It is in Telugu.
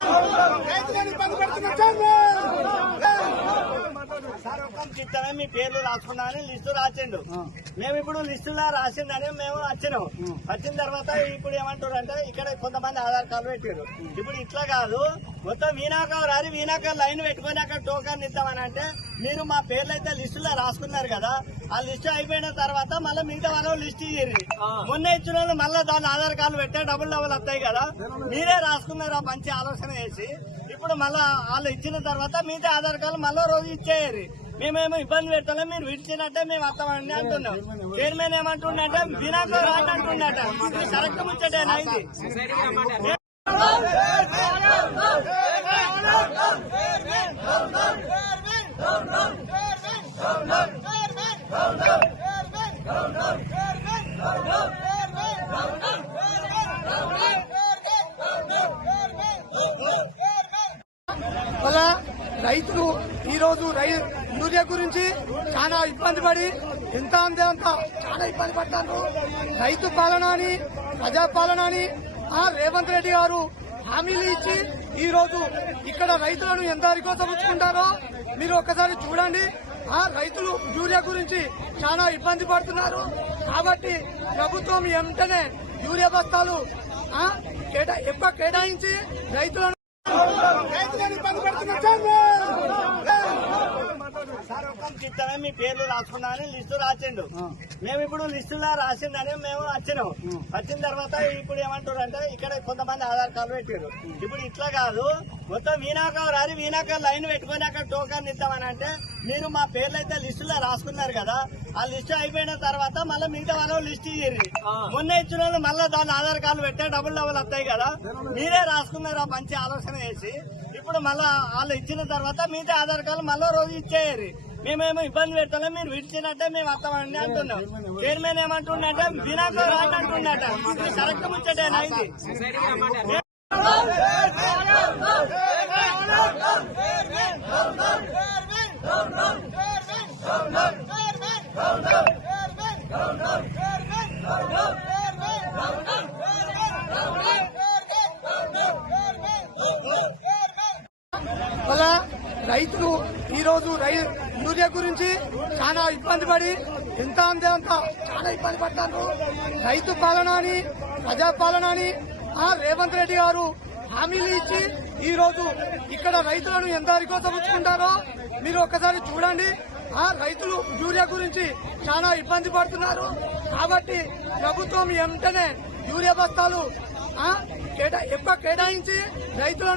రైతులను ఇబ్బంది పెడుతున్న ఇస్తామే మీ పేర్లు రాసుకున్నామని లిస్టు రాసిండు. మేము ఇప్పుడు లిస్టులో రాసిండని మేము వచ్చినాం. వచ్చిన తర్వాత ఇప్పుడు ఏమంటారు అంటే ఇక్కడ కొంతమంది ఆధార్ కార్డు పెట్టారు ఇప్పుడు ఇట్లా కాదు మొత్తం వీణాక రాని వీణాక లైన్ పెట్టుకొని అక్కడ టోకన్ ఇస్తామని అంటే మీరు మా పేర్లు అయితే లిస్టులో రాసుకున్నారు కదా ఆ లిస్టు అయిపోయిన తర్వాత మళ్ళీ మిగతా వాళ్ళు లిస్ట్ ఇయ్యి మొన్న ఇచ్చిన వాళ్ళు మళ్ళీ దాని ఆధార్ కార్డు పెట్టే డబుల్ డబుల్ వస్తాయి కదా. మీరే రాసుకున్నారు ఆ మంచి ఆలోచన చేసి ఇప్పుడు మళ్ళా వాళ్ళు ఇచ్చిన తర్వాత మిగతా ఆధార్ కార్డు మళ్ళీ రోజు ఇచ్చేయాలి మేమేమో ఇబ్బంది పెడతాం మీరు విడిచినట్టే మేము వస్తామని అంటున్నాం చైర్మన్ ఏమంటుండంటే రాకంటుండట రాని ముచ్చటేనా ఇది కరెక్ట్ ముచ్చటేనా ఇది వల్ల రైతులు ఈ రోజు రై యూరియా గురించి చాలా ఇబ్బంది పడి ఎంత అంతే అంత చాలా ఇబ్బంది పడతారు రైతు పాలన అని ప్రజా పాలన అని ఆ రేవంత్ రెడ్డి గారు హామీలు ఇచ్చి ఈ రోజు ఇక్కడ రైతులను ఎంత కోసం ఉంచుకుంటారో మీరు ఒక్కసారి చూడండి. ఆ రైతులు యూరియా గురించి చాలా ఇబ్బంది పడుతున్నారు. కాబట్టి ప్రభుత్వం వెంటనే యూరియా బస్తాలు ఎక్కువ కేటాయించి రైతులను రైతులను ఇబ్బంది పెడుతున్న ఇస్తామే మీ పేర్లు రాసుకున్నామని లిస్టు రాసిండు. మేము ఇప్పుడు లిస్టులో రాసిండని మేము వచ్చినాం. వచ్చిన తర్వాత ఇప్పుడు ఏమంటారు అంటే ఇక్కడ కొంతమంది ఆధార్ కార్డు పెట్టారు ఇప్పుడు ఇట్లా కాదు మొత్తం వీణాక రాని వీణాక లైన్ పెట్టుకొని అక్కడ టోకన్ ఇస్తామని అంటే మీరు మా పేర్లు అయితే లిస్టులో రాసుకున్నారు కదా ఆ లిస్టు అయిపోయిన తర్వాత మళ్ళీ మిగతా వాళ్ళు లిస్ట్ ఇయ్యి మొన్న ఇచ్చిన వాళ్ళు మళ్ళీ దాని ఆధార్ కార్డు పెట్టే డబుల్ డబుల్ వస్తాయి కదా మీరే రాసుకున్నారు మంచి ఆలోచన చేసి ఇప్పుడు మళ్ళా వాళ్ళు ఇచ్చిన తర్వాత మిగతా ఆధార్ కార్డు మళ్ళీ రోజు ఇచ్చేయాలి మేమేమో ఇబ్బంది పెడతాం మీరు విడిచినట్టే మేము వస్తామని అంటున్నాం చైర్మన్ ఏమంటుండంటే వినాక రాని అంటున్నట ఇది కరెక్ట్ ముచ్చటే ఇది వల్ల రైతులు ఈ రోజు రై యూరియా గురించి చాలా ఇబ్బంది పడి ఎంత అంతే అంత చాలా ఇబ్బంది పడతారు రైతు పాలన అని ప్రజా పాలన అని ఆ రేవంత్ రెడ్డి గారు హామీలు ఇచ్చి ఈ రోజు ఇక్కడ రైతులను ఎంత కోసం ఉంచుకుంటారో మీరు ఒక్కసారి చూడండి. ఆ రైతులు యూరియా గురించి చాలా ఇబ్బంది పడుతున్నారు. కాబట్టి ప్రభుత్వం వెంటనే యూరియా బస్తాలు ఎక్కువ కేటాయించి రైతులను